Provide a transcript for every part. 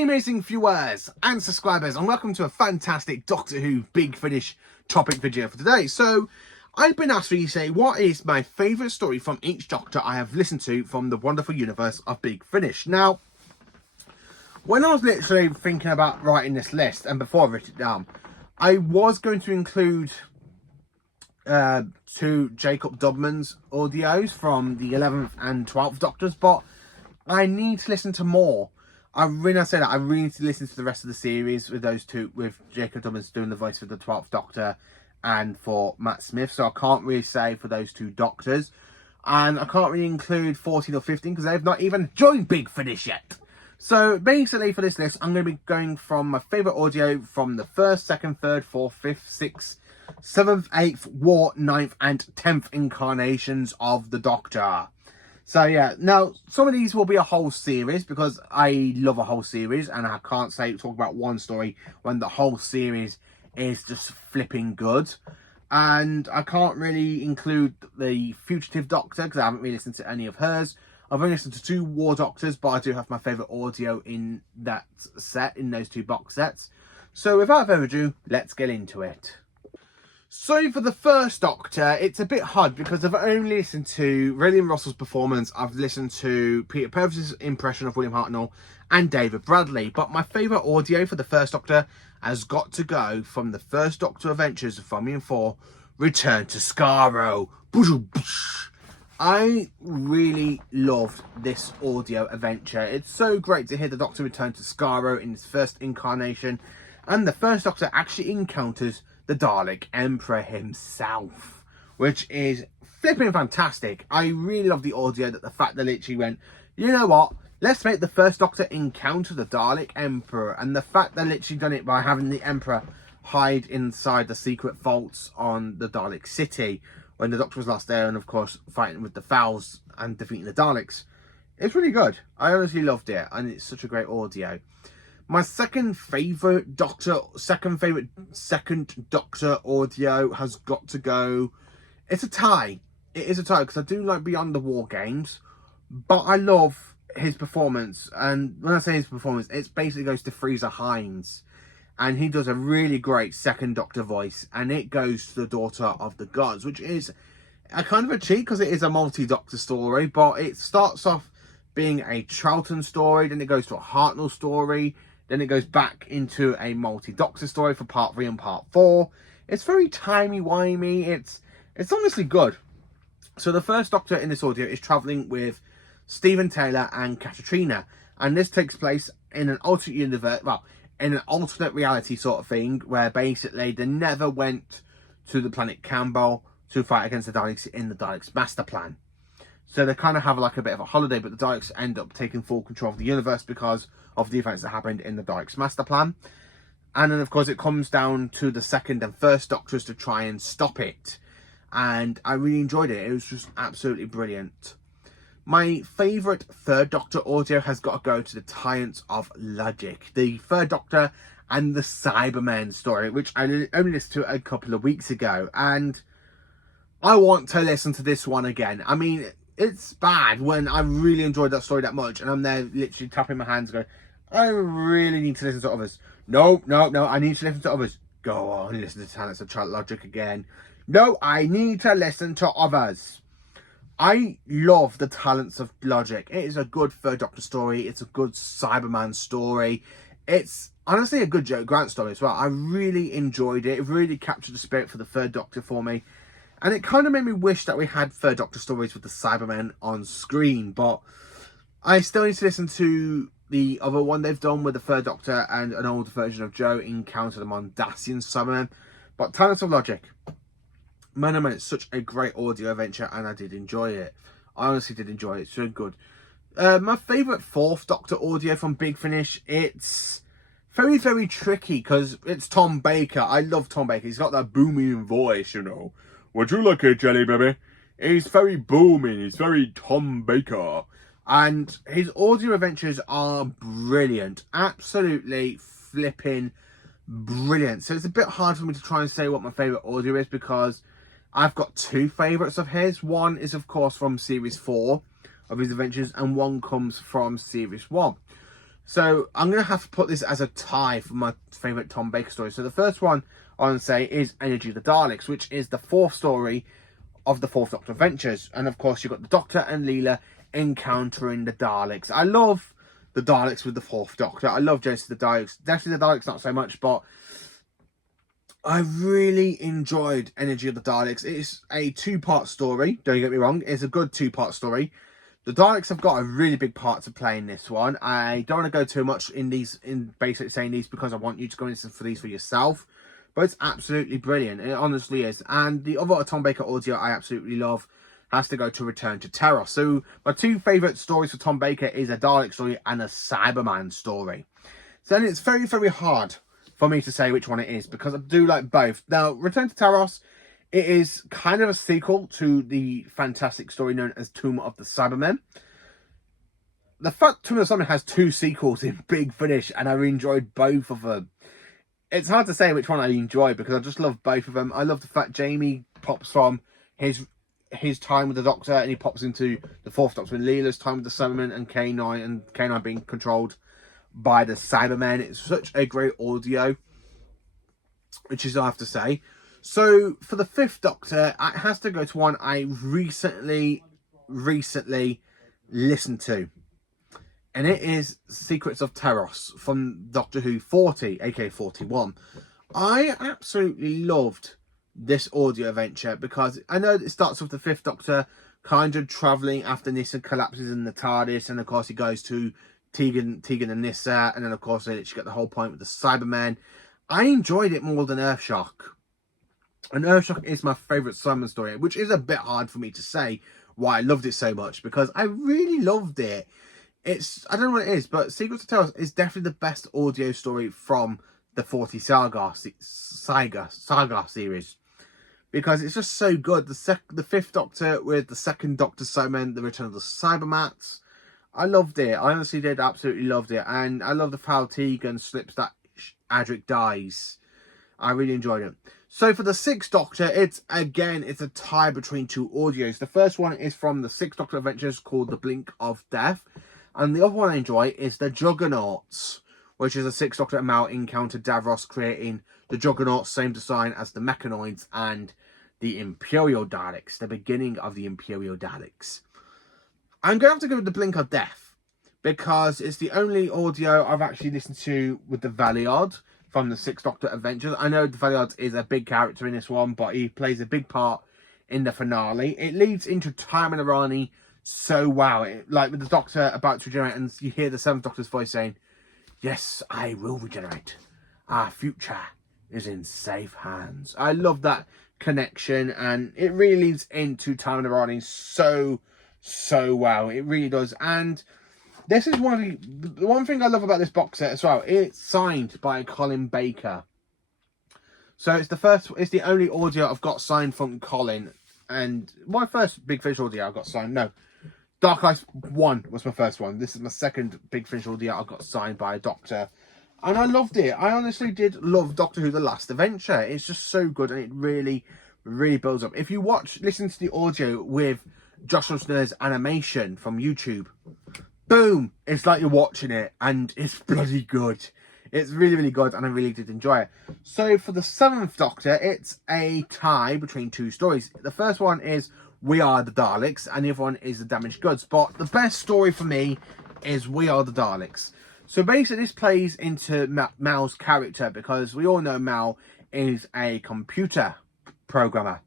Hey amazing viewers and subscribers, and welcome to a fantastic Doctor Who Big Finish topic video for today. So I've been asked to say what is my favourite story from each Doctor I have listened to from the wonderful universe of Big Finish. Now, when I was literally thinking about writing this list, and before I wrote it down, I was going to include two Jacob Dubman's audios from the 11th and 12th Doctors, but I need to listen to more. I really need to listen to the rest of the series with those two, with Jacob Dubman's doing the voice for the 12th Doctor and for Matt Smith. So I can't really say for those two Doctors. And I can't really include 14 or 15 because they've not even joined Big Finish yet. So basically for this list, I'm going to be going from my favourite audio from the 1st, 2nd, 3rd, 4th, 5th, 6th, 7th, 8th, War, 9th and 10th incarnations of the Doctor. So yeah, now some of these will be a whole series because I love a whole series, and I can't talk about one story when the whole series is just flipping good. And I can't really include the Fugitive Doctor because I haven't really listened to any of hers. I've only listened to 2 War Doctors, but I do have my favourite audio in that set, in those 2 box sets. So without further ado, let's get into it. So for the 1st Doctor, it's a bit hard because I've only listened to William Russell's performance, I've listened to Peter Purvis's impression of William Hartnell and David Bradley. But my favourite audio for the 1st Doctor has got to go from the 1st Doctor Adventures of Volume 4, Return to Skaro. I really loved this audio adventure. It's so great to hear the Doctor return to Skaro in his first incarnation, and the 1st Doctor actually encounters the Dalek Emperor himself, which is flipping fantastic. I really love the audio, that the fact that literally went, you know what, let's make the 1st Doctor encounter the Dalek Emperor, and the fact that literally done it by having the Emperor hide inside the secret vaults on the Dalek city when the Doctor was last there, and of course fighting with the Fowls and defeating the Daleks. It's really good. I honestly loved it, and it's such a great audio. My second favourite Doctor audio has got to go. It's a tie. It is a tie because I do like Beyond the War Games, but I love his performance. And when I say his performance, it basically goes to Fraser Hines. And he does a really great 2nd Doctor voice. And it goes to the Daughter of the Gods, which is a kind of a cheat because it is a multi-Doctor story. But it starts off being a Charlton story, then it goes to a Hartnell story. Then it goes back into a multi-Doctor story for part 3 and part 4. It's very timey-wimey. It's honestly good. So the 1st Doctor in this audio is travelling with Stephen Taylor and Katrina. And this takes place in an alternate universe, well, in an alternate reality sort of thing, where basically they never went to the planet Campbell to fight against the Daleks in the Daleks master plan. So they kind of have like a bit of a holiday, but the Daleks end up taking full control of the universe because of the events that happened in the Daleks master plan. And then of course it comes down to the 2nd and 1st Doctors to try and stop it. And I really enjoyed it. It was just absolutely brilliant. My favourite 3rd Doctor audio has got to go to the Tyrants of Logic, the 3rd Doctor and the Cybermen story, which I only listened to a couple of weeks ago. And I want to listen to this one again. I mean, it's bad when I really enjoyed that story that much and I'm there literally tapping my hands going, I really need to listen to others. No, I need to listen to others. Go on, listen to Tyrants of Logic again. No, I need to listen to others. I love the Talents of Logic. It is a good 3rd Doctor story. It's a good Cyberman story. It's honestly a good Joe Grant story as well. I really enjoyed it. It really captured the spirit for the 3rd Doctor for me. And it kind of made me wish that we had 3rd Doctor stories with the Cybermen on screen. But I still need to listen to the other one they've done with the 3rd Doctor and an older version of Joe encounter the Mondasian Cybermen. But Talents of Logic, man, oh man, it's such a great audio adventure and I did enjoy it. I honestly did enjoy it. It's so good. My favourite 4th Doctor audio from Big Finish, it's very, very tricky because it's Tom Baker. I love Tom Baker. He's got that booming voice, you know. Would you like a jelly, baby? He's very booming. He's very Tom Baker. And his audio adventures are brilliant. Absolutely flipping brilliant. So it's a bit hard for me to try and say what my favourite audio is because I've got 2 favourites of his. One is, of course, from Series 4 of his adventures and one comes from Series 1. So I'm going to have to put this as a tie for my favourite Tom Baker story. So the first one I want to say is Energy of the Daleks, which is the fourth story of the Fourth Doctor Adventures. And of course, you've got the Doctor and Leela encountering the Daleks. I love the Daleks with the Fourth Doctor. I love Genesis the Daleks. Genesis the Daleks not so much, but I really enjoyed Energy of the Daleks. It's a two-part story, don't get me wrong. It's a good two-part story. The Daleks have got a really big part to play in this one. I don't want to go too much in basically saying these because I want you to go into for these for yourself. But it's absolutely brilliant. It honestly is. And the other Tom Baker audio I absolutely love has to go to Return to Terror. So my two favourite stories for Tom Baker is a Dalek story and a Cyberman story. So then it's very, very hard for me to say which one it is because I do like both. Now, Return to Taros, it is kind of a sequel to the fantastic story known as Tomb of the Cybermen. The fact Tomb of the Cybermen has two sequels in Big Finish, and I enjoyed both of them. It's hard to say which one I enjoy because I just love both of them. I love the fact Jamie pops from his time with the Doctor and he pops into the Fourth Doctor and Leela's time with the Cybermen and K9, and K9 being controlled by the Cybermen. It's such a great audio, which is I have to say. So for the Fifth Doctor, it has to go to one I recently listened to, and it is Secrets of Teros from Doctor Who 40, aka 41. I absolutely loved this audio adventure because I know it starts with the Fifth Doctor kind of travelling after Nyssa collapses in the TARDIS, and of course he goes to Tegan and Nyssa, and then of course you get the whole point with the Cybermen. I enjoyed it more than Earthshock. And Earthshock is my favourite Simon story, which is a bit hard for me to say why I loved it so much, because I really loved it. I don't know what it is, but Secrets of Tales is definitely the best audio story from the 40 Saga series. Because it's just so good. The Fifth Doctor with the Second Doctor Cybermen, the Return of the Cybermats. I loved it. I honestly did absolutely loved it. And I love the how Tegan slips that Adric dies. I really enjoyed it. So for the Sixth Doctor, it's a tie between two audios. The first one is from the Sixth Doctor Adventures called The Blink of Death. And the other one I enjoy is The Juggernauts, which is a Sixth Doctor and Mal encounter Davros, creating the Juggernauts, same design as the Mechanoids and the Imperial Daleks, the beginning of the Imperial Daleks. I'm going to have to go with The Blink of Death because it's the only audio I've actually listened to with the Valiard from the Sixth Doctor Adventures. I know the Valiard is a big character in this one, but he plays a big part in the finale. It leads into Time and Arani so wow. Like with the Doctor about to regenerate, and you hear the Seventh Doctor's voice saying, "Yes, I will regenerate. Our future is in safe hands." I love that connection, and it really leads into Time and Arani so well. It really does. And this is the one thing I love about this box set as well. It's signed by Colin Baker. So it's the only audio I've got signed from Colin. And my first Big Finish audio I got signed. No, Dark Ice 1 was my first one. This is my second Big Finish audio I got signed by a Doctor. And I loved it. I honestly did love Doctor Who The Last Adventure. It's just so good, and it really, really builds up. If you listen to the audio with Josh Snur's animation from YouTube, boom, it's like you're watching it, and it's bloody good. It's really, really good, and I really did enjoy it. So for the Seventh Doctor, it's a tie between two stories. The first one is We Are the Daleks, and the other one is The Damaged Goods. But the best story for me is We Are the Daleks. So basically, this plays into Mal's character, because we all know Mal is a computer programmer.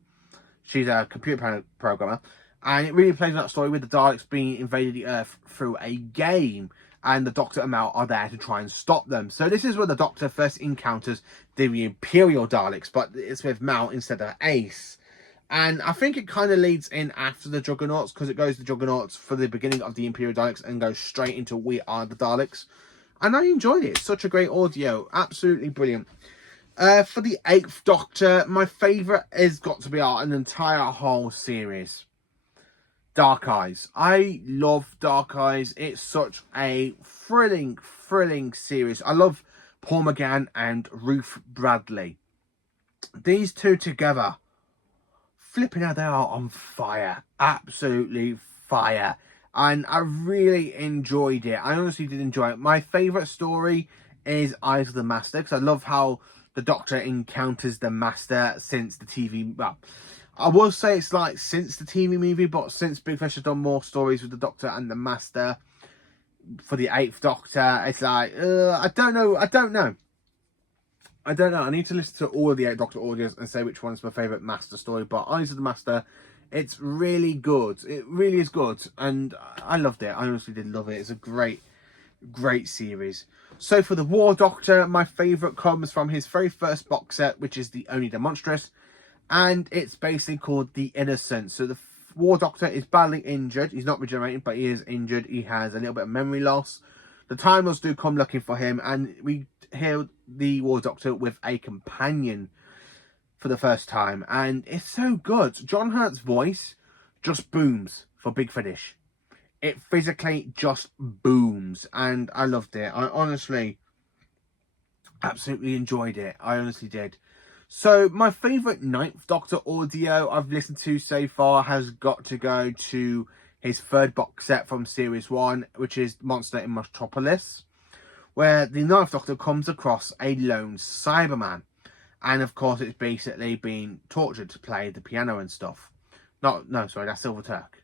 She's a computer programmer. And it really plays on that story with the Daleks being invaded the Earth through a game. And the Doctor and Mal are there to try and stop them. So this is where the Doctor first encounters the Imperial Daleks, but it's with Mal instead of Ace. And I think it kind of leads in after the Juggernauts, because it goes to Juggernauts for the beginning of the Imperial Daleks and goes straight into We Are the Daleks. And I enjoyed it. It's such a great audio. Absolutely brilliant. For the Eighth Doctor, my favourite has got to be an entire whole series. Dark Eyes. I love Dark Eyes. It's such a thrilling series. I love Paul McGann and Ruth Bradley. These two together, flipping out, they are on fire. Absolutely fire. and I really enjoyed it. I honestly did enjoy it. My favourite story is Eyes of the Master, because I love how the Doctor encounters the Master since the TV. Well, I will say it's like since the TV movie, but since Big Finish has done more stories with the Doctor and the Master for the 8th Doctor, it's like I don't know. I need to listen to all of the 8th Doctor audios and say which one's my favourite Master story. But Eyes of the Master, it's really good. It really is good, and I loved it. I honestly did love it. It's a great series. So for the War Doctor, my favourite comes from his very first box set, which is the Only the Monstrous, and it's basically called The Innocent. So the War Doctor is badly injured. He's not regenerating, but he is injured. He has a little bit of memory loss. The Time Lords do come looking for him, and we hear the War Doctor with a companion for the first time, and it's so good. John Hurt's voice just booms for Big Finish. It physically just booms, and I loved it. I honestly absolutely enjoyed it. I honestly did. So my favourite 9th Doctor audio I've listened to so far has got to go to his 3rd box set from Series 1, which is Monster in Metropolis, where the 9th Doctor comes across a lone Cyberman. And of course, it's basically being tortured to play the piano and stuff. No, sorry, that's Silver Turk.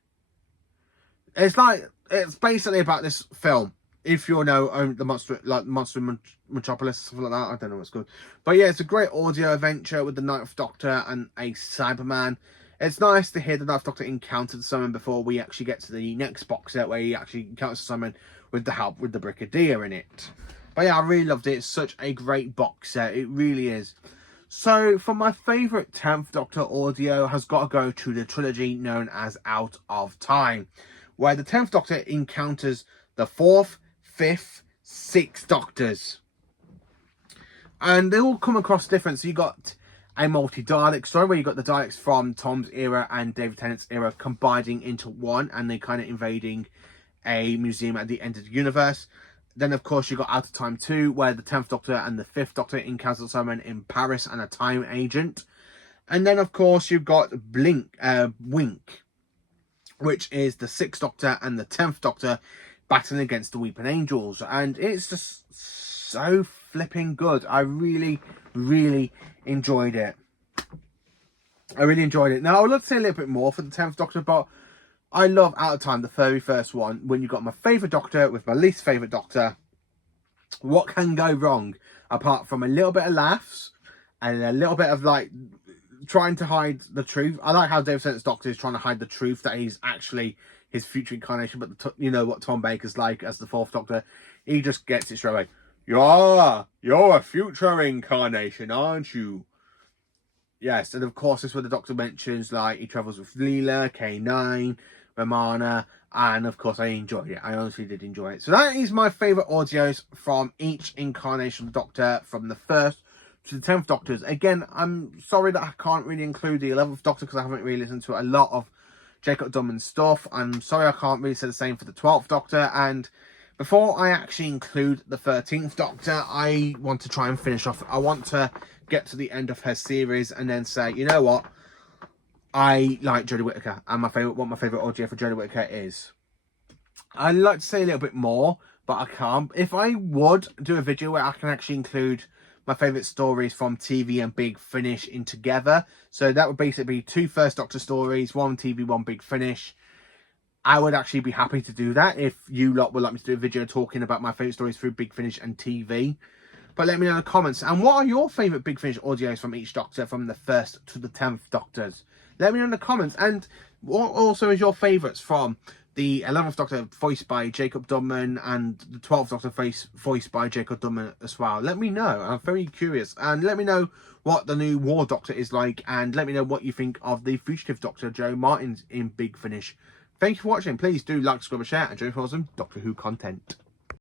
It's basically about this film. If you know the Monster in Metropolis, something like that, I don't know what's good. But yeah, it's a great audio adventure with the 9th Doctor and a Cyberman. It's nice to hear the 9th Doctor encountered someone before we actually get to the next box set where he actually encounters someone with the help with the Brigadier in it. But yeah, I really loved it. It's such a great box set. It really is. So for my favourite 10th Doctor audio has got to go to the trilogy known as Out of Time, where the 10th Doctor encounters the 4th, 5th, 6th Doctors. And they all come across different. So you got a multi-Dalek story where you got the Daleks from Tom's era and David Tennant's era combining into one, and they kind of invading a museum at the end of the universe. Then, of course, you got Out of Time 2, where the 10th Doctor and the 5th Doctor encounter someone in Paris and a time agent. And then, of course, you've got Wink, which is the 6th Doctor and the 10th Doctor battling against the Weeping Angels. And it's just so flipping good. I really, really enjoyed it. Now, I would love to say a little bit more for the 10th Doctor, but I love Out of Time, the very first one, when you got my favourite Doctor with my least favourite Doctor. What can go wrong apart from a little bit of laughs and a little bit of like trying to hide the truth? I like how David Tennant's Doctor is trying to hide the truth that he's actually his future incarnation, but you know what Tom Baker's like as the 4th Doctor, he just gets it straight away. You're a future incarnation, aren't you? Yes, and of course this is where the Doctor mentions like he travels with Leela, K9, Romana, and of course I enjoyed it. I honestly did enjoy it. So that is my favourite audios from each incarnation of the Doctor, from the 1st to the 10th Doctors. Again, I'm sorry that I can't really include the 11th Doctor because I haven't really listened to a lot of Jacob Dunman's stuff. I'm sorry I can't really say the same for the 12th Doctor. And before I actually include the 13th Doctor, I want to try and finish off. I want to get to the end of her series and then say, you know what? I like Jodie Whittaker, and what my favourite audio for Jodie Whittaker is. I'd like to say a little bit more, but I can't. If I would do a video where I can actually include my favourite stories from TV and Big Finish in together, so that would basically be 2 First Doctor stories, 1 TV, 1 Big Finish. I would actually be happy to do that if you lot would like me to do a video talking about my favourite stories through Big Finish and TV. But let me know in the comments. And what are your favourite Big Finish audios from each Doctor, from the 1st to the 10th Doctors? Let me know in the comments. And what also is your favourites from the 11th Doctor, voiced by Jacob Dunman, and the 12th Doctor, voiced by Jacob Dunman as well? Let me know. I'm very curious. And let me know what the new War Doctor is like. And let me know what you think of the fugitive Doctor, Jo Martin, in Big Finish. Thank you for watching. Please do like, subscribe, and share, and join for some Doctor Who content.